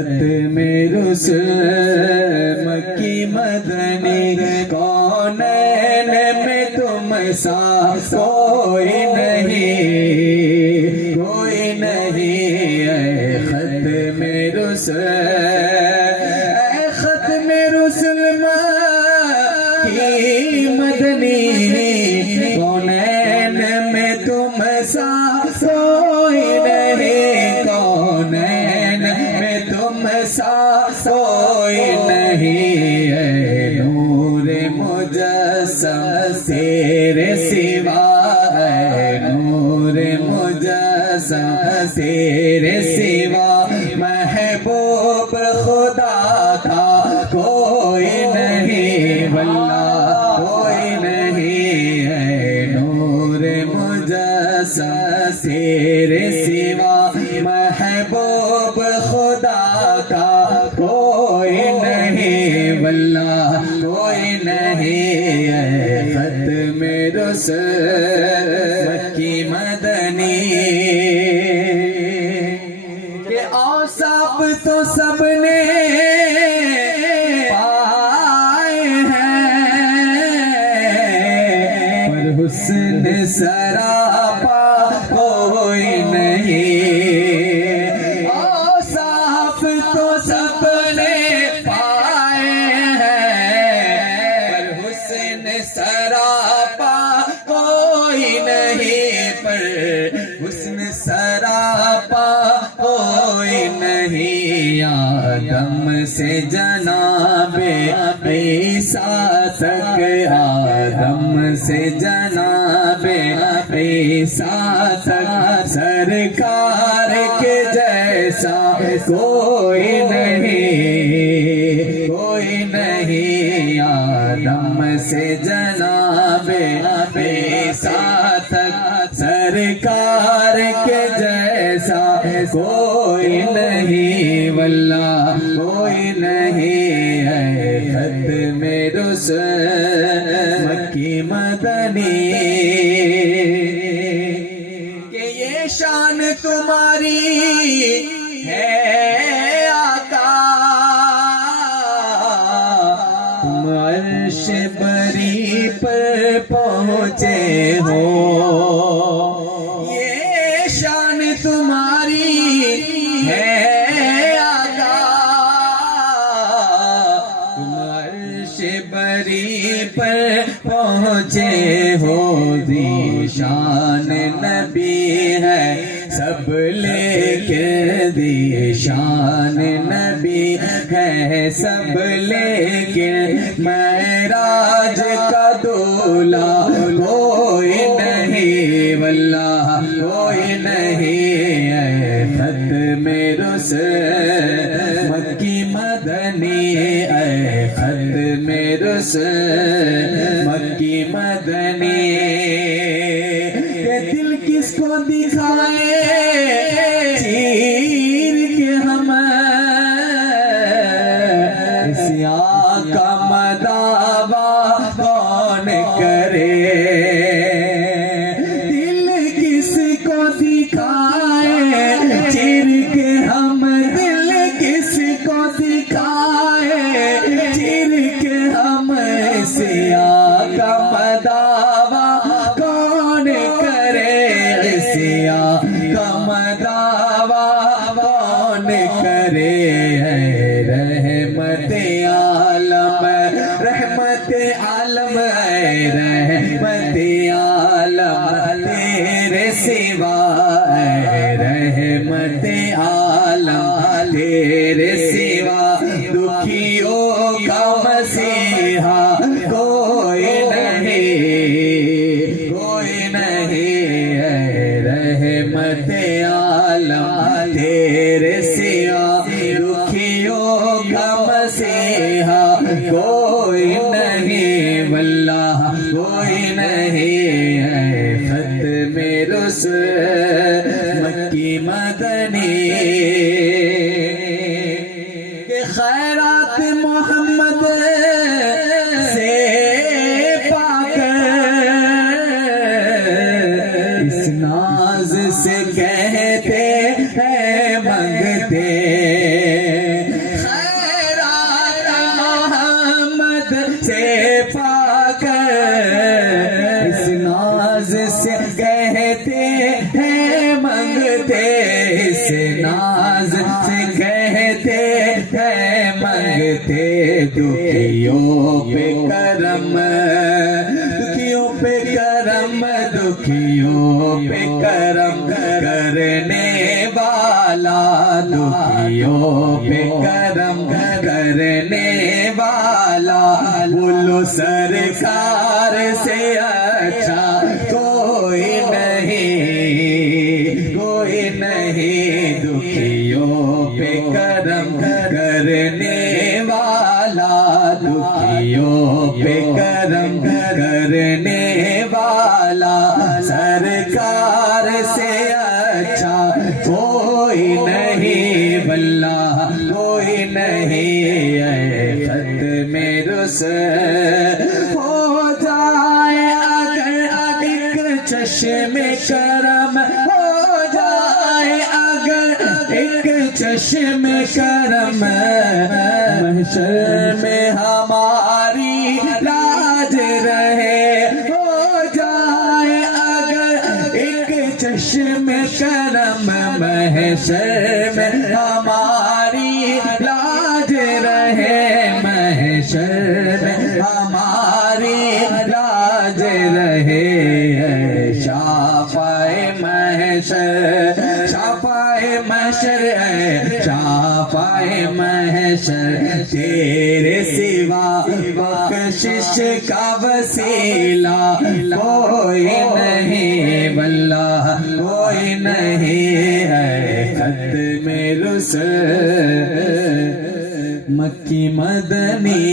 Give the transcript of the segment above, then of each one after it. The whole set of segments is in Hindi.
खत्म रुसल मक्की मदनी कौनैन में तुम सा कोई नहीं, कोई नहीं। खत्म रुसल मदनी कौनैन में तुम सा कोई नहीं, कौनैन में तुम सा कोई नहीं। नूर मुजस्सम तेरे सिवा है, नूर मुजस्सम तेरे सिवा महबूब खुदा का कोई नहीं, वल्लाह कोई नहीं है। नूर मुजस्सम तेरे सिवा महबूब खुदा का कोई नहीं, वल्लाह कोई नहीं है। खत्म रुसल मक्की मदनी के औसाफ तो सबने हुस्न सरापा कोई नहीं। औसाफ तो सबने पाए हैं, पर हुस्न सरापा कोई नहीं, पर हुस्न सरापा कोई नहीं। आदम से जनाबे ईसा तक, आदम से जनाबे ईसा तक सरकार के जैसा कोई नहीं, कोई नहीं। आदम से जनाबे ईसा तक सरकार के जैसा कोई नहीं, वल्लाह कोई नहीं है। खत्म रुसल मक्की मदनी के ये शान तुम्हारी है आका, तुम अर्श बरी पर पहुँचे हो। ये शान तुम्हारी है आका, तुम अर्श बरी पर पहुँचे हो। दीशान नबी है सब लेके, दीशान नबी है सब लेके, महराज का दूल्हा कोई नहीं, वल्लाह कोई नहीं है। खत्म रुसल मक्की मदनी है, खत्म रुसल मक्की मदनी के दिल किसको दिखाए चीर के हम, इस आका मदावा कौन करे। दिल किसको दिखाए चीर के हम, दिल किसको दिखाए चीर के हम, इस आका मदावा कौन करे, इस आका मदावा कौन करे। रहमत आलम, रहमत आलम, रहमत आलम तेरे सिवा, रहमत आलम तेरे सिवा। दुखियों का मसीहा कोई नहीं, कोई नहीं है। रहमत आलम तेरे सिवा, दुखियों का मसीहा कोई नहीं, वल्लाह कोई नहीं है। खत्म रुसल मक्की मदनी के खैरात मोहम्मद से पाकर इस नाज से कहते हैं मंगते नाज से कहते हैं मंगते दुखियों पे करम, दुखियों पे करम, दुखियों पे करम करने वाला, दुखियों पे करम करने वाला। बोलो सरकार से अच्छा कोई नहीं, कोई नहीं, दुखियों पे करम करने वाला, दुखियों पे करम करने वाला। सरकार से अच्छा कोई नहीं, वल्लाह कोई नहीं। खत्म रुसल हो जाए अगर एक चश्मे करम, हो जाए अगर एक चश्मे करम, महशर में हमारी लाज रहे। हो जाए अगर एक चश्मे करम, महशर में हमारी लाज रहे, महशर में हमारी लाज रहे। शाफाए महशर, शाफाए महशर, शाफाए महशर तेरे सिवा बख्शिश का वसीला कोई नहीं, वल्लाह कोई नहीं है। खत्म रुसल मक्की मदनी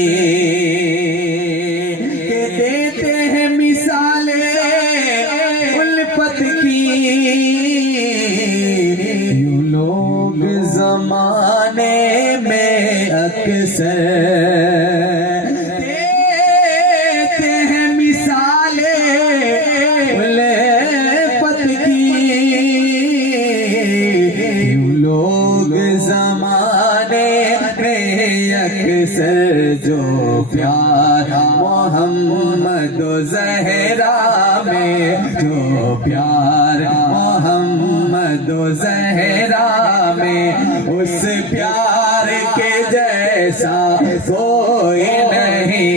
के देते हैं मिसालें उल्फत की, यूं लोग जमाने में अक्सर देते हैं मिसालें उल्फत की, यूं लोग जमाने में अक्सर। जो प्यार मोहम्मद ज़हरा में, जो प्यार मोहम्मद ज़हरा में, उस प्यार के जैसा कोई नहीं,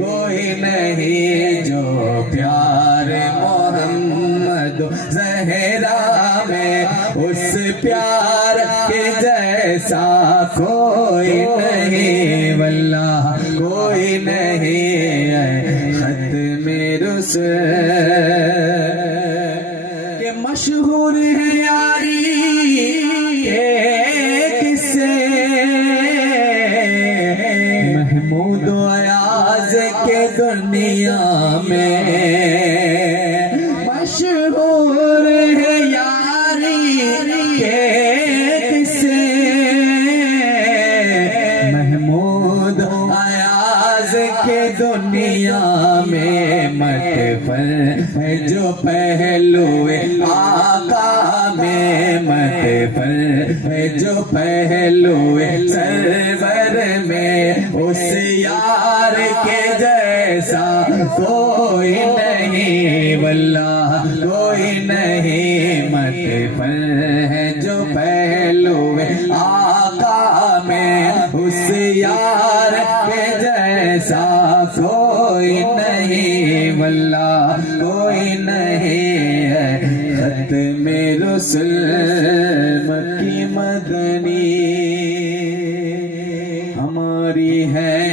कोई नहीं। जो प्यार मोहम्मद ज़हरा में, उस प्यार के जैसा कोई नहीं, वल्लाह कोई नहीं। खत्म रुसल के मशहूर है यारी के किस्से, महमूद अयाज के दुनिया में मशहूर है यारी के किस्से, महमूद अयाज के दुनिया में महफिल है जो पहलुए आका में, महफिल है जो पहलुए सरवर में, उस यार के जैसा कोई नहीं, वल्लाह कोई नहीं। महफिल है जो पहलुए आका में, उस यार के जैसा कोई नहीं, वल्लाह कोई नहीं है। खत्म रुसल मक्की मदनी हमारी है